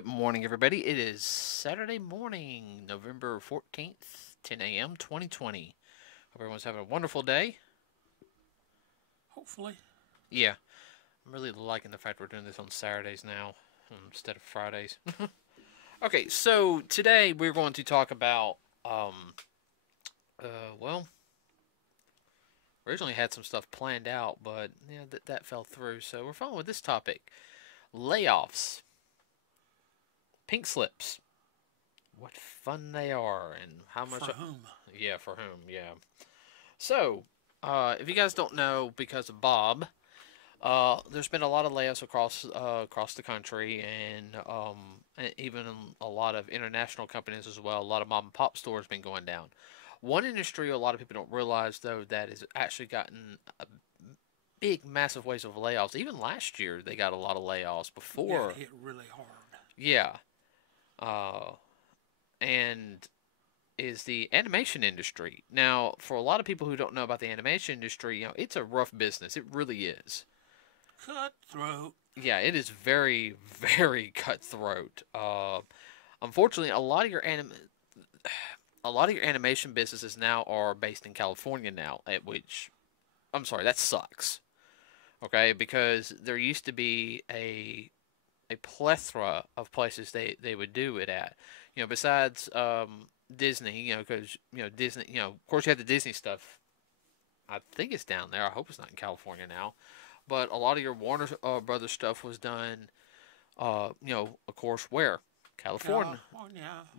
Good morning, everybody. It is Saturday morning, November 14th, 10 a.m., 2020. Hope everyone's having a wonderful day. Hopefully. Yeah, I'm really liking the fact we're doing this on Saturdays now instead of Fridays. Okay, so today we're going to talk about, well, originally had some stuff planned out, but yeah, that fell through. So we're following with this topic: layoffs, pink slips. What fun they are, and how much. For whom? Yeah, for whom? Yeah. So, if you guys don't know, because of Bob, there's been a lot of layoffs across the country, and even a lot of international companies as well. A lot of mom and pop stores been going down. One industry a lot of people don't realize though that has actually gotten a big, massive waves of layoffs. Even last year, they got a lot of layoffs before. Yeah, it hit really hard. Yeah. And is the animation industry. Now, for a lot of people who don't know about the animation industry, it's a rough business. It really is. Cutthroat. Yeah, it is very, very cutthroat. Unfortunately, a lot of your animation businesses now are based in California now, which I'm sorry, that sucks. Okay, because there used to be a plethora of places they would do it at. Besides Disney, because Disney, of course you have the Disney stuff. I think it's down there. I hope it's not in California now. But a lot of your Warner Brothers stuff was done, of course, where? California.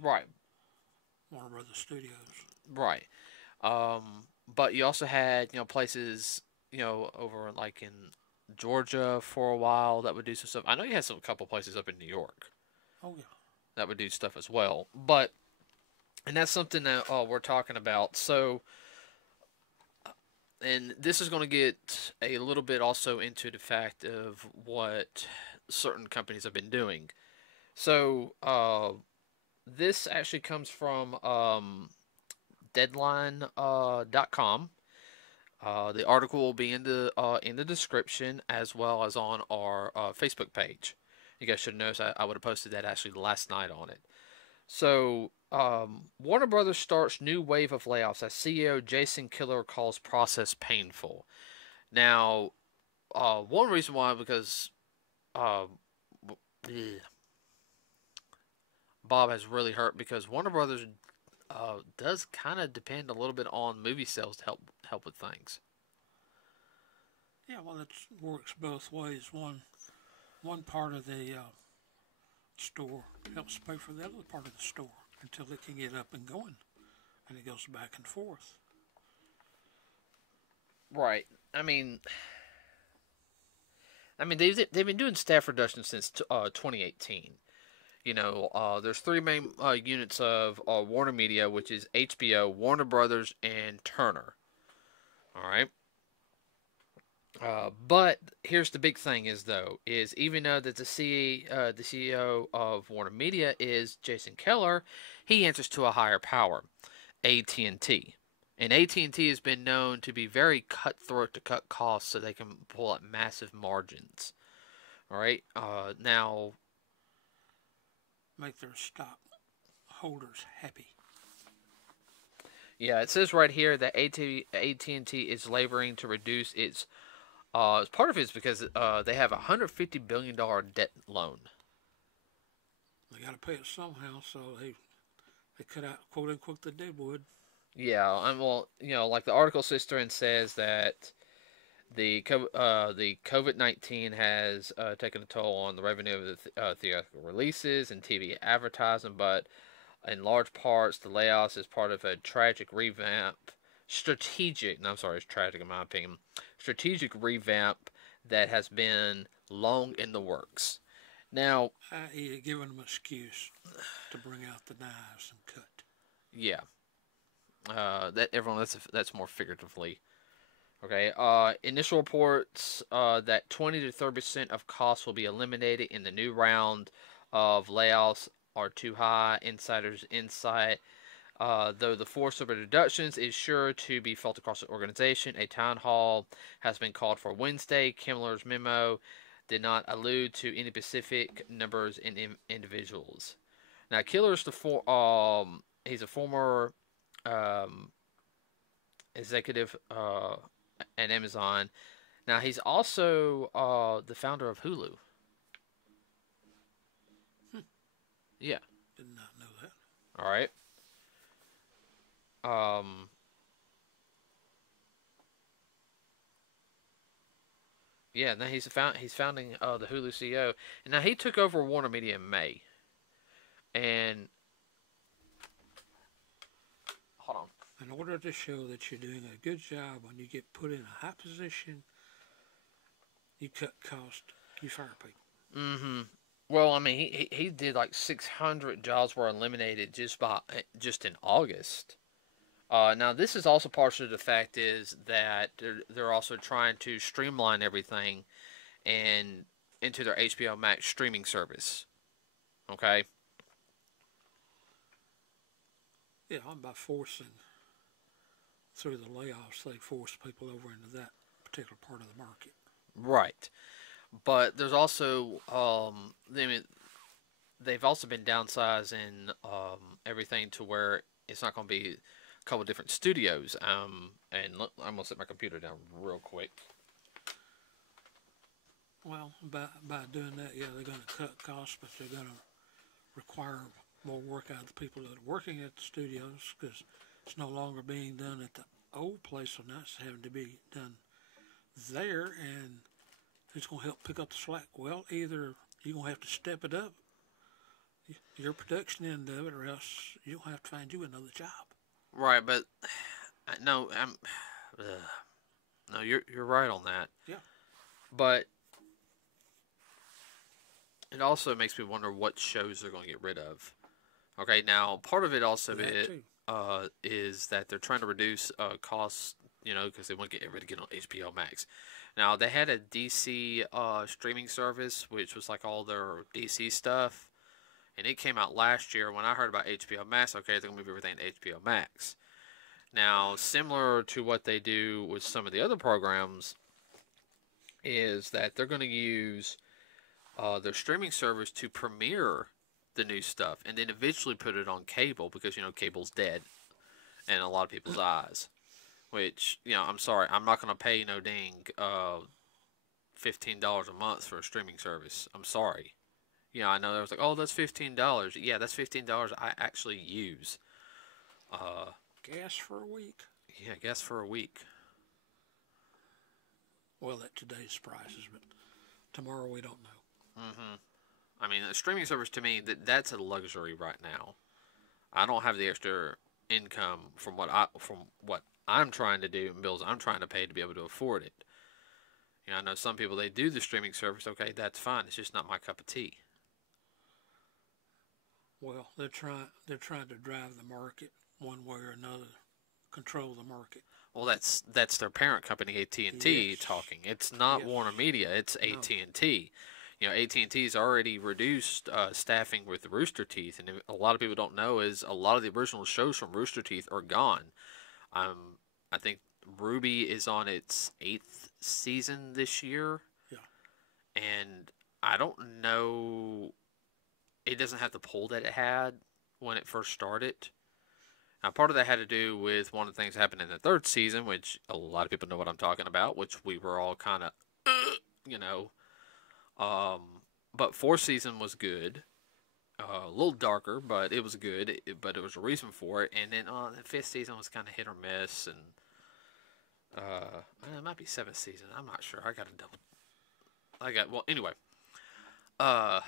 Right. Warner Brothers Studios. Right. But you also had, places, over like in Georgia for a while that would do some stuff. I know you had a couple places up in New York. Oh, yeah. That would do stuff as well. And that's something that we're talking about. So, and this is going to get a little bit also into the fact of what certain companies have been doing. So, this actually comes from Deadline.com. The article will be in the description as well as on our Facebook page. You guys should notice I would have posted that actually last night on it. So, Warner Brothers starts new wave of layoffs as CEO Jason Kilar calls process painful. Now, one reason why, because Bob has really hurt, because Warner Brothers does kind of depend a little bit on movie sales to help with things. Yeah, well, it works both ways. One part of the store helps pay for the other part of the store until it can get up and going, and it goes back and forth. Right. I mean, they've been doing staff reductions since 2018. There's three main units of Warner Media, which is HBO, Warner Brothers, and Turner. All right. But here's the big thing is even though that the CEO of Warner Media is Jason Kilar, he answers to a higher power, AT&T. And AT&T has been known to be very cutthroat to cut costs so they can pull up massive margins. All right. Now, make their stock holders happy. Yeah, it says right here that AT&T is laboring to reduce its. Part of it is because they have a $150 billion debt loan. They got to pay it somehow, so they cut out, quote unquote, the deadwood. Yeah, and well, like the article says that the COVID-19 has taken a toll on the revenue of the theatrical releases and TV advertising, but in large parts, the layoffs is part of a it's tragic in my opinion, strategic revamp that has been long in the works. Now, i.e. giving them an excuse to bring out the knives and cut. Yeah. That's more figuratively. Okay. Initial reports that 20 to 30% of costs will be eliminated in the new round of layoffs are too high. Insiders insight. Though the force of reductions is sure to be felt across the organization, a town hall has been called for Wednesday. Kimmler's memo did not allude to any specific numbers in individuals. Now, Killer's he's a former executive at Amazon. Now, he's also the founder of Hulu. Yeah. Did not know that. All right. Yeah, now he's founding the Hulu CEO, and now he took over Warner Media in May, and hold on. In order to show that you're doing a good job when you get put in a high position, you cut costs, you fire people. Mm-hmm. Well, I mean, he did like 600 jobs were eliminated just in August. Now, this is also partially the fact is that they're also trying to streamline everything and into their HBO Max streaming service. Okay. Yeah, by forcing through the layoffs, they force people over into that particular part of the market. Right, but there's also they've also been downsizing everything to where it's not going to be a couple different studios. And look, I'm gonna set my computer down real quick. Well, by doing that, yeah, they're going to cut costs, but they're going to require more work out of the people that are working at the studios, because it's no longer being done at the old place, so now it's having to be done there. And who's going to help pick up the slack? Well, either you're going to have to step it up, your production end of it, or else you'll have to find you another job. Right, but no, no, you're right on that. Yeah, but it also makes me wonder what shows they're going to get rid of. Okay, now part of it also is that they're trying to reduce costs, because they want to get everybody to get on HBO Max. Now, they had a DC streaming service, which was like all their DC stuff, and it came out last year. When I heard about HBO Max, okay, they're going to move everything to HBO Max. Now, similar to what they do with some of the other programs, is that they're going to use their streaming service to premiere the new stuff and then eventually put it on cable, because cable's dead in a lot of people's eyes. Which, I'm sorry, I'm not going to pay no dang $15 a month for a streaming service. I'm sorry. I know there was like, oh, that's $15. Yeah, that's $15 I actually use. Gas for a week. Yeah, gas for a week. Well, at today's prices, but tomorrow we don't know. Mm-hmm. I mean, a streaming service to me, that's a luxury right now. I don't have the extra income from what I'm trying to do and bills I'm trying to pay to be able to afford it. I know some people, they do the streaming service. Okay, that's fine. It's just not my cup of tea. Well, they're trying to drive the market one way or another, control the market. Well, that's their parent company, AT&T, yes. talking. It's not Warner Media. It's AT&T. AT&T's already reduced staffing with Rooster Teeth, and a lot of people don't know is a lot of the original shows from Rooster Teeth are gone. I think Ruby is on its 8th season this year. Yeah. And I don't know, it doesn't have the pull that it had when it first started. Now, part of that had to do with one of the things that happened in the 3rd season, which a lot of people know what I'm talking about, which we were all kind of, but 4th season was good. A little darker, but it was good. But there was a reason for it. And then the 5th season was kind of hit or miss, and it might be 7th season. I'm not sure. Well, anyway. I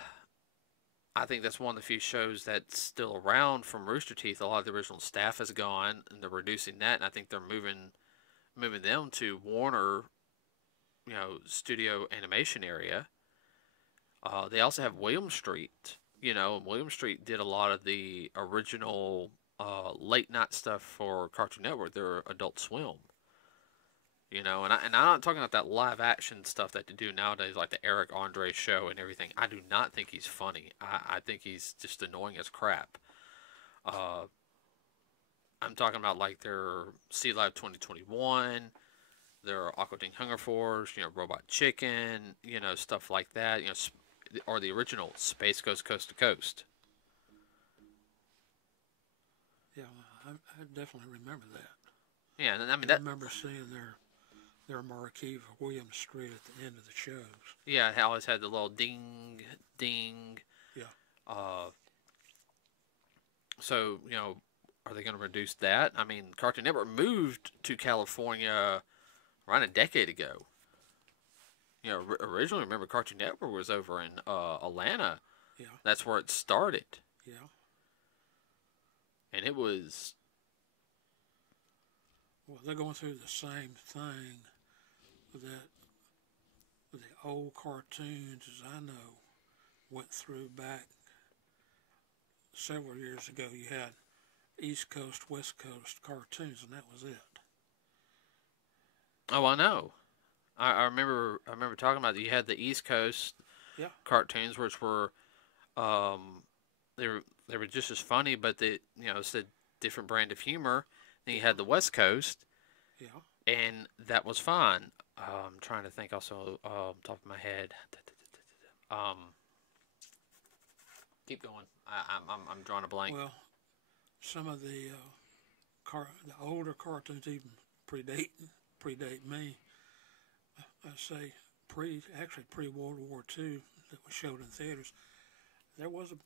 think that's one of the few shows that's still around from Rooster Teeth. A lot of the original staff has gone, and they're reducing that, and I think they're moving them to Warner, studio animation area. They also have William Street. And William Street did a lot of the original late night stuff for Cartoon Network. They're Adult Swim. And I'm not talking about that live action stuff that they do nowadays, like the Eric Andre show and everything. I do not think he's funny. I think he's just annoying as crap. I'm talking about like their Sea Live 2021, There are Aqua Teen Hunger Force, Robot Chicken, stuff like that. Or the original Space Ghost Coast to Coast. Yeah, I definitely remember that. Yeah, and I mean I remember seeing their marquee for William Street at the end of the shows. Yeah, it always had the little ding, ding. Yeah. So, are they going to reduce that? I mean, Cartoon Network moved to California around a decade ago. Originally, remember, Cartoon Network was over in Atlanta. Yeah. That's where it started. Yeah. And it was... Well, they're going through the same thing with the old cartoons, as I know, went through back several years ago. You had East Coast, West Coast cartoons, and that was it. Oh, I know. I remember talking about that. You had the East Coast cartoons, which were they were just as funny, but it's a different brand of humor. Then you had the West Coast, and that was fine. I'm trying to think also top of my head. Keep going. I'm drawing a blank. Well, some of the older cartoons even predate me. I say pre World War II that was showed in theaters. There was a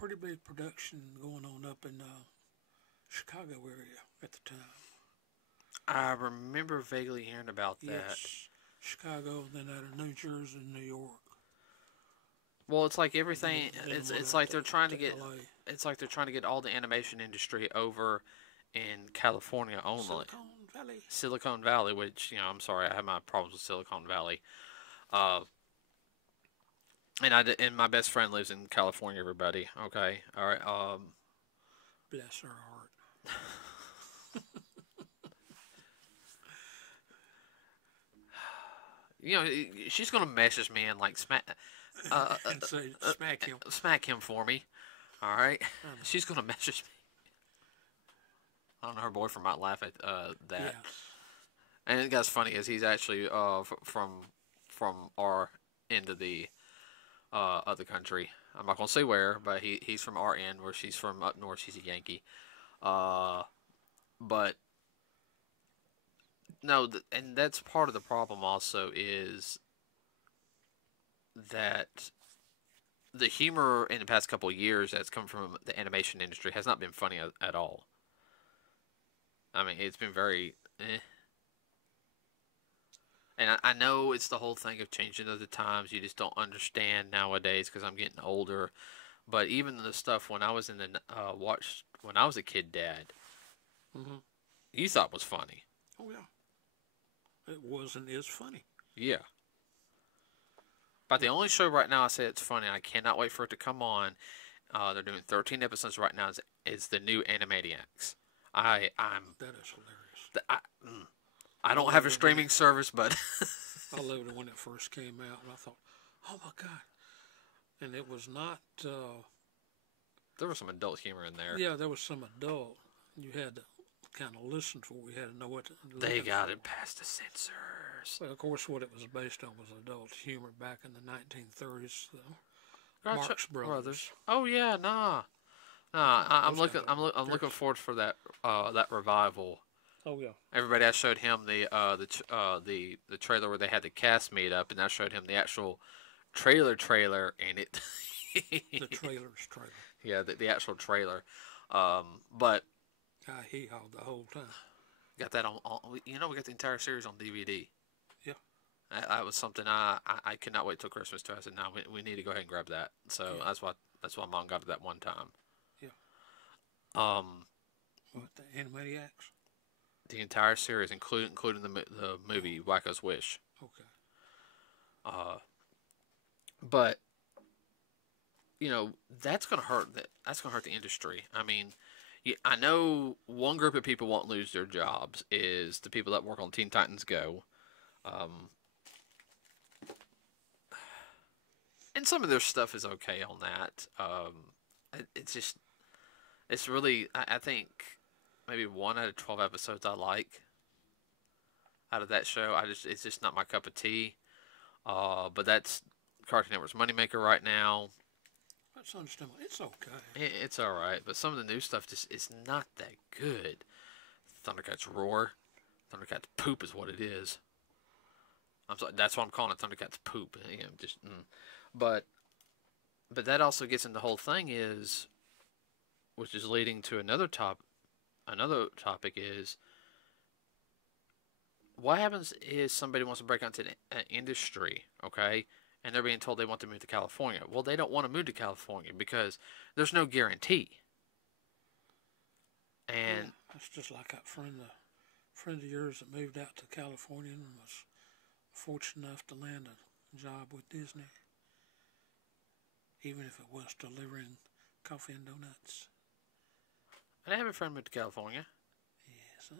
pretty big production going on up in Chicago area at the time. I remember vaguely hearing about that. Yes, Chicago, then out of New Jersey and New York. Well, it's like everything. It's like they're trying to get. LA. It's like they're trying to get all the animation industry over in California only. Silicon Valley, which I'm sorry, I have my problems with Silicon Valley. And my best friend lives in California. Everybody, okay, all right. Bless her heart. She's gonna message me and like smack. And say, smack him. Smack him for me. All right. She's gonna message me. I don't know. Her boyfriend might laugh at that. Yeah. And it guy's funny is he's actually from our end of the other country. I'm not gonna say where, but he's from our end, where she's from up north. She's a Yankee. But no, and that's part of the problem. Also, is that the humor in the past couple of years that's come from the animation industry has not been funny at all. I mean, it's been very And I know it's the whole thing of changing of the times. You just don't understand nowadays because I'm getting older. But even the stuff when I was in the when I was a kid, Dad, you thought was funny. Oh yeah, it wasn't as funny. Yeah. But the only show right now I say it's funny, I cannot wait for it to come on. They're doing 13 episodes right now. Is the new Animaniacs. That is hilarious. I don't have a streaming service, but I loved it when it first came out, and I thought, "Oh my god!" And it was not. There was some adult humor in there. Yeah, there was some adult. You had to kind of listen for it. We had to know what to. They got it past the censors. Well, of course, what it was based on was adult humor back in the 1930s. Marx Brothers. Oh yeah, nah. I'm looking forward for that revival. Oh yeah. Everybody, I showed him the trailer where they had the cast meet up, and I showed him the actual trailer, and it. The trailer's trailer. Yeah, the actual trailer, but. I hee-hawed the whole time. Got that on. We got the entire series on DVD. Yeah. That was something I could not wait till Christmas to. I said, no, we need to go ahead and grab that. So that's why Mom got it that one time. Yeah. What, the Animaniacs? The entire series, including the movie Wacko's Wish. Okay. But that's gonna hurt. That's gonna hurt the industry. I mean, I know one group of people won't lose their jobs is the people that work on Teen Titans Go. And some of their stuff is okay on that. It's really, I think maybe 1 out of 12 episodes I like. out of that show. It's just not my cup of tea. But that's Cartoon Network's moneymaker right now. That's understandable. It's okay. It's all right, but some of the new stuff just is not that good. Thundercats roar. Thundercats poop is what it is. I'm sorry, that's why I'm calling it Thundercats poop. You know, just but that also gets into the whole thing is, which is leading to another topic is, what happens is somebody wants to break into an industry, okay, and they're being told they want to move to California. Well, they don't want to move to California because there's no guarantee. And that's just like that friend of yours that moved out to California and was fortunate enough to land a job with Disney, even if it was delivering coffee and donuts. I have a friend moved to California. Yes.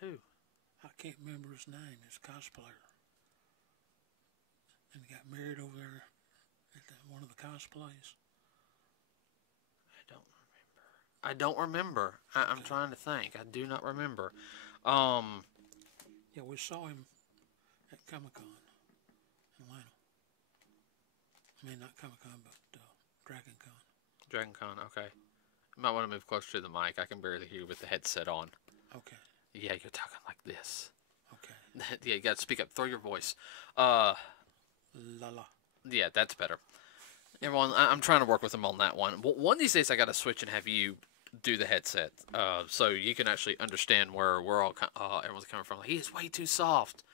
Who? I can't remember his name. He's a cosplayer. And he got married over there at one of the cosplays. I don't remember. I'm trying to think. I do not remember. Yeah, we saw him at Comic-Con in Atlanta. I mean, not Comic-Con, but DragonCon. DragonCon, okay. You might want to move closer to the mic. I can barely hear you with the headset on. Okay. Yeah, you're talking like this. Okay. Yeah, you got to speak up. Throw your voice. La. Yeah, that's better. Everyone, I'm trying to work with them on that one. One of these days, I got to switch and have you do the headset, so you can actually understand where we're all everyone's coming from. Like, he is way too soft.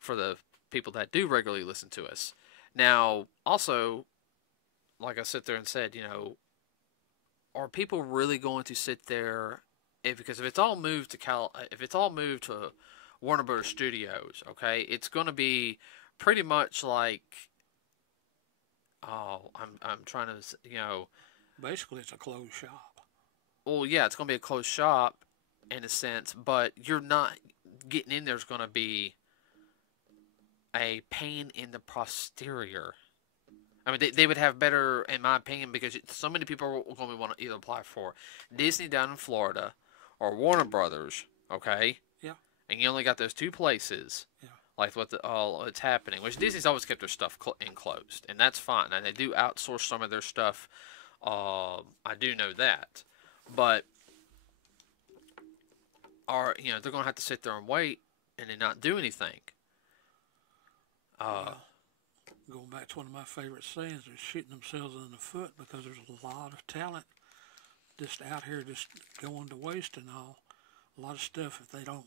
For the people that do regularly listen to us. Now, also, like I sit there and said, you know, are people really going to sit there? Because if it's all moved to Warner Bros. Studios, okay, it's going to be pretty much like, I'm trying to, you know, basically it's a closed shop. Well, yeah, it's going to be a closed shop in a sense, but you're not getting in there's going to be a pain in the posterior. I mean, they would have better, in my opinion, because so many people are going to want to either apply for Disney down in Florida or Warner Brothers, okay? Yeah. And you only got those two places. Yeah. Like it's happening, which Disney's always kept their stuff enclosed, and that's fine. And they do outsource some of their stuff. I do know that, but they're going to have to sit there and wait and then not do anything. Going back to one of my favorite sayings, they're shooting themselves in the foot because there's a lot of talent just out here just going to waste and all. A lot of stuff, if they don't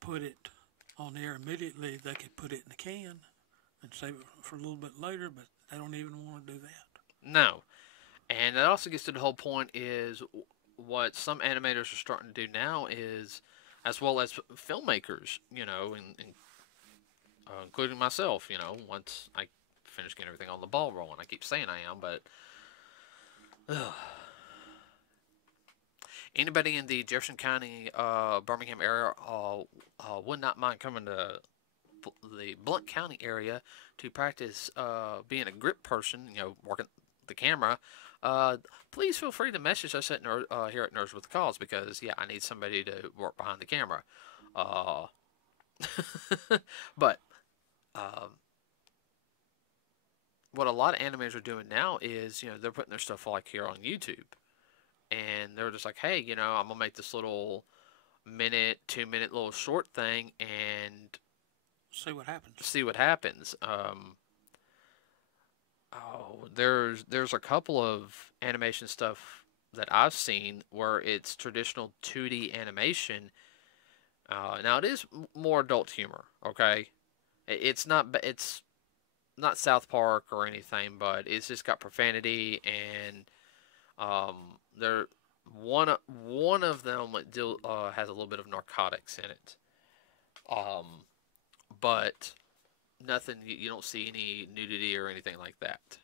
put it on the air immediately, they could put it in the can and save it for a little bit later, but they don't even want to do that. No. And that also gets to the whole point is what some animators are starting to do now is, as well as filmmakers, including myself, once I finish getting everything on the ball rolling. I keep saying I am, but anybody in the Jefferson County, Birmingham area would not mind coming to the Blount County area to practice being a grip person, working the camera. Please feel free to message us at here at NerdsWithACause because, yeah, I need somebody to work behind the camera. But what a lot of animators are doing now is, they're putting their stuff like here on YouTube. And they're just like, hey, I'm going to make this little 2-minute little short thing and see what happens. There's a couple of animation stuff that I've seen where it's traditional 2D animation. Now it is more adult humor, okay? It's not South Park or anything, but it's just got profanity and one of them has a little bit of narcotics in it. But nothing, you don't see any nudity or anything like that.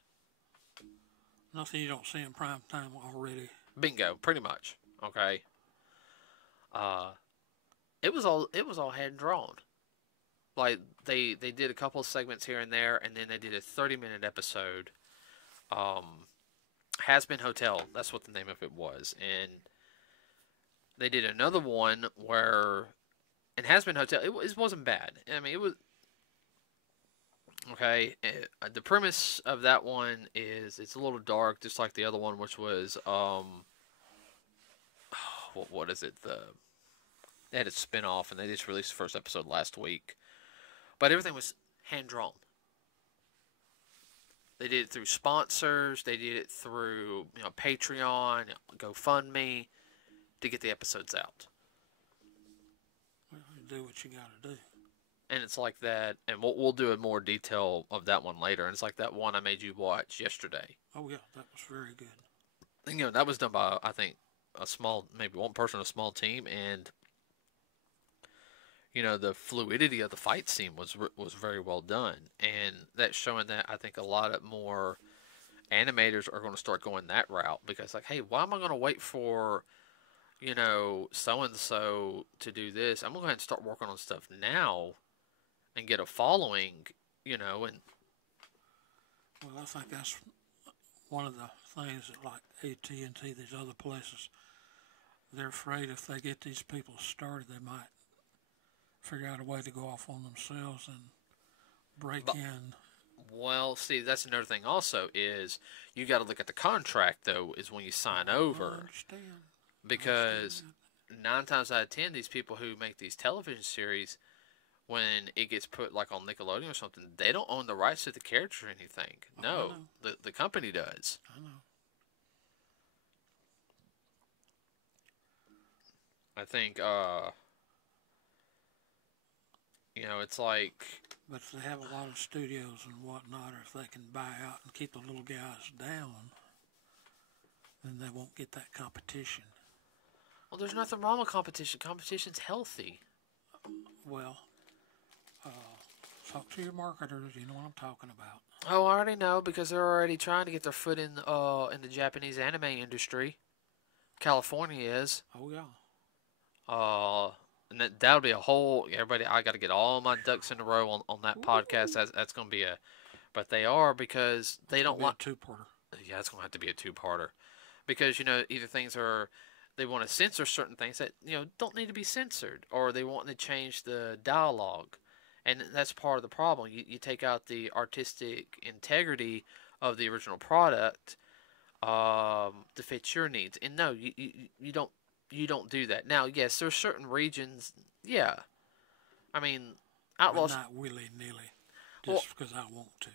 Nothing you don't see in prime time already. Bingo, pretty much. Okay. It was all hand drawn. Like they did a couple of segments here and there, and then they did a 30-minute episode. Has Been Hotel, that's what the name of it was, and They did another one where in Hazbin Hotel, it wasn't bad. I mean, it was okay. The premise of that one is it's a little dark, just like the other one, which was what is it? They had a spin off, and they just released the first episode last week. But everything was hand drawn. They did it through sponsors. They did it through Patreon, GoFundMe to get the episodes out. Well, you do what you got to do. And it's like that, and we'll do a more detail of that one later. And it's like that one I made you watch yesterday. Oh yeah, that was very good. And, that was done by I think a small, maybe one person, a small team, and the fluidity of the fight scene was very well done, and that's showing that I think a lot of more animators are going to start going that route because like, hey, why am I going to wait for so and so to do this? I'm going to go ahead and start working on stuff now and get a following, and well, I think that's one of the things that like AT&T, these other places, they're afraid if they get these people started, they might figure out a way to go off on themselves and break in. Well, see, that's another thing also is you got to look at the contract, though, is when you sign over. I understand. Because 9 times out of 10, these people who make these television series, when it gets put like on Nickelodeon or something, they don't own the rights to the character or anything. No, the company does. I know. I think, it's like... But if they have a lot of studios and whatnot, or if they can buy out and keep the little guys down, then they won't get that competition. Well, there's nothing wrong with competition. Competition's healthy. Well, talk to your marketers. You know what I'm talking about. Oh, I already know because they're already trying to get their foot in the Japanese anime industry. California is. Oh yeah. And that'll be a whole. Everybody, I got to get all my ducks in a row on that podcast. That's going to be but they are because they don't want a two-parter. Yeah, it's going to have to be a two-parter because either things are. They want to censor certain things that don't need to be censored, or they want to change the dialogue, and that's part of the problem. You take out the artistic integrity of the original product to fit your needs, and no, you don't do that. Now, yes, there's certain regions. Yeah, I mean, Outlaw. But not willy-nilly, just because I want to.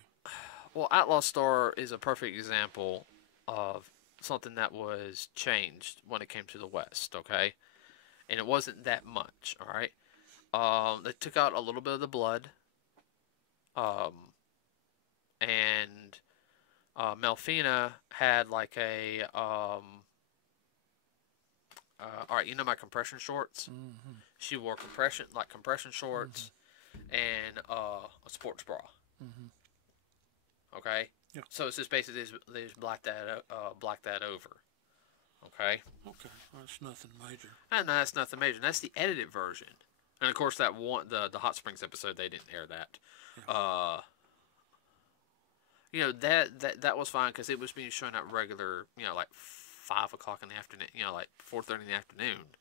Well, Outlaw Star is a perfect example of something that was changed when it came to the West, okay? And it wasn't that much, all right? They took out a little bit of the blood, and Melfina had like a, all right, my compression shorts? Mm-hmm. She wore compression shorts and a sports bra. Mm-hmm. Okay? Yeah. So it's just basically they just black that over. Okay? Okay. That's nothing major. And that's nothing major. That's the edited version. And of course that one the Hot Springs episode they didn't air that. Yeah. That was fine because it was being shown at regular, like 5 o'clock in the afternoon, like 4:30 in the afternoon.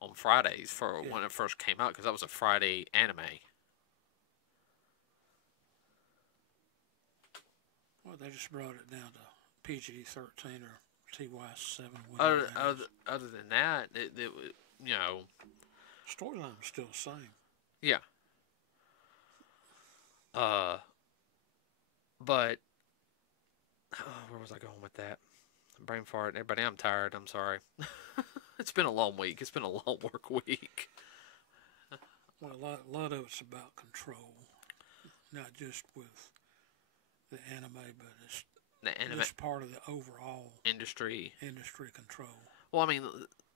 On Fridays when it first came out because that was a Friday anime. Well, they just brought it down to PG-13 or TY7. Other than that, it storyline was still the same. Yeah. But where was I going with that? Brain fart. Everybody, I'm tired. I'm sorry. It's been a long week. It's been a long work week. Well, a lot of it's about control, not just with the anime, but it's just part of the overall industry control. Well, I mean,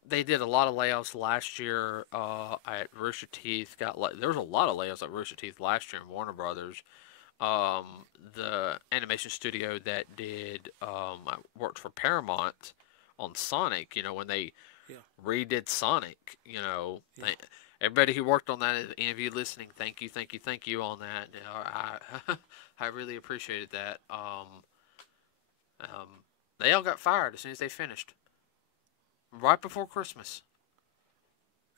they did a lot of layoffs last year at Rooster Teeth. There was a lot of layoffs at Rooster Teeth last year in Warner Brothers. The animation studio that did worked for Paramount on Sonic. When they redid Sonic. Everybody who worked on that, any of you listening, thank you on that. I really appreciated that. They all got fired as soon as they finished. right before Christmas.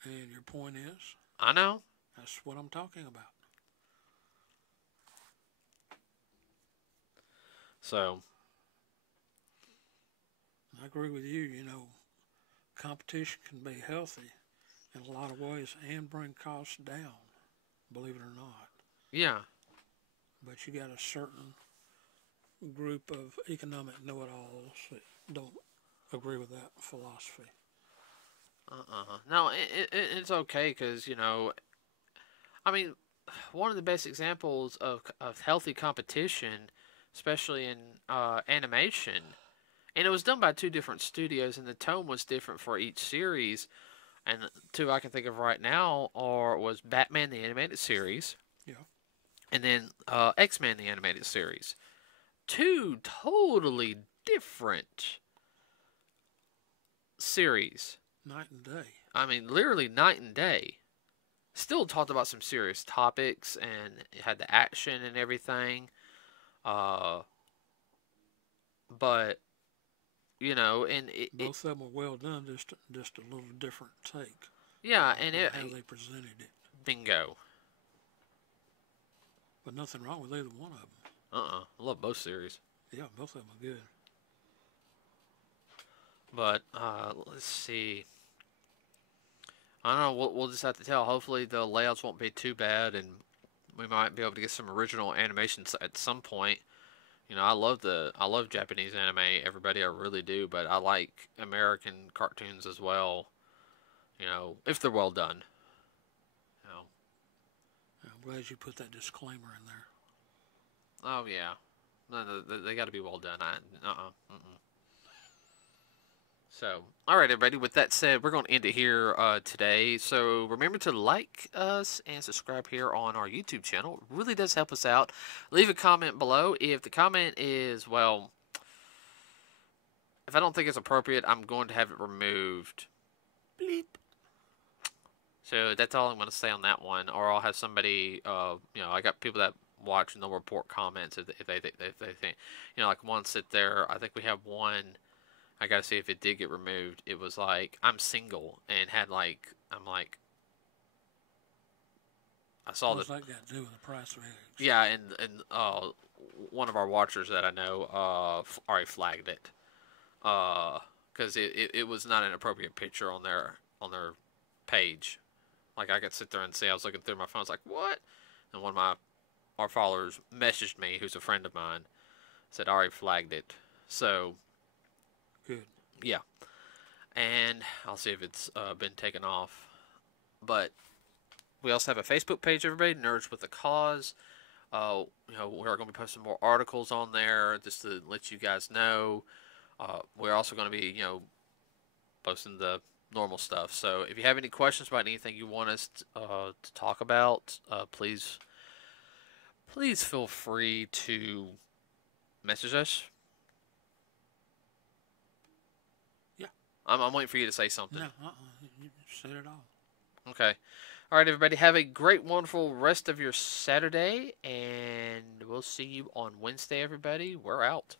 And your point is? I know. That's what I'm talking about. So, I agree with you. You know, competition can be healthy in a lot of ways and bring costs down, believe it or not. yeah. But you got a certain group of economic know-it-alls that don't agree with that philosophy. No, it's okay because, I mean, one of the best examples of healthy competition, especially in animation, and it was done by two different studios, and the tone was different for each series. And two I can think of right now was Batman the Animated Series, Yeah. and then X-Men the Animated Series. Two totally different series. Night and day. I mean, literally night and day. Still talked about some serious topics and it had the action and everything. But and both of them were well done, just a little different take. Yeah, and how they presented it. Bingo. But nothing wrong with either one of them. I love both series. Yeah, both of them are good. But let's see. I don't know. We'll just have to tell. Hopefully the layouts won't be too bad, and we might be able to get some original animations at some point. I love Japanese anime. Everybody, I really do. But I like American cartoons as well. If they're well done. I'm glad you put that disclaimer in there. Oh yeah, no, they got to be well done. So, all right, everybody. With that said, we're going to end it here today. So remember to like us and subscribe here on our YouTube channel. It really does help us out. Leave a comment below. If the comment is, well, if I don't think it's appropriate, I'm going to have it removed. Bleep. So that's all I'm going to say on that one. Or I'll have somebody, I got people that watch and they'll report comments if they think, like one sit there. I think we have one. I gotta see if it did get removed. It was like, I'm single, and had I saw What's that got to do with the price of eggs? Yeah, and one of our watchers that I know already flagged it, because it was not an appropriate picture on their page. Like I could sit there and see, I was looking through my phone, I was like, what? And one of our followers messaged me, who's a friend of mine, said I already flagged it. So. Good. Yeah. And I'll see if it's been taken off. But we also have a Facebook page, everybody, NerdsWithACause. We're going to be posting more articles on there just to let you guys know. We're also going to be, posting the normal stuff. So if you have any questions about anything you want us to talk about, please feel free to message us. I'm waiting for you to say something. No, you said it all. Okay. All right, everybody. Have a great, wonderful rest of your Saturday, and we'll see you on Wednesday, everybody. We're out.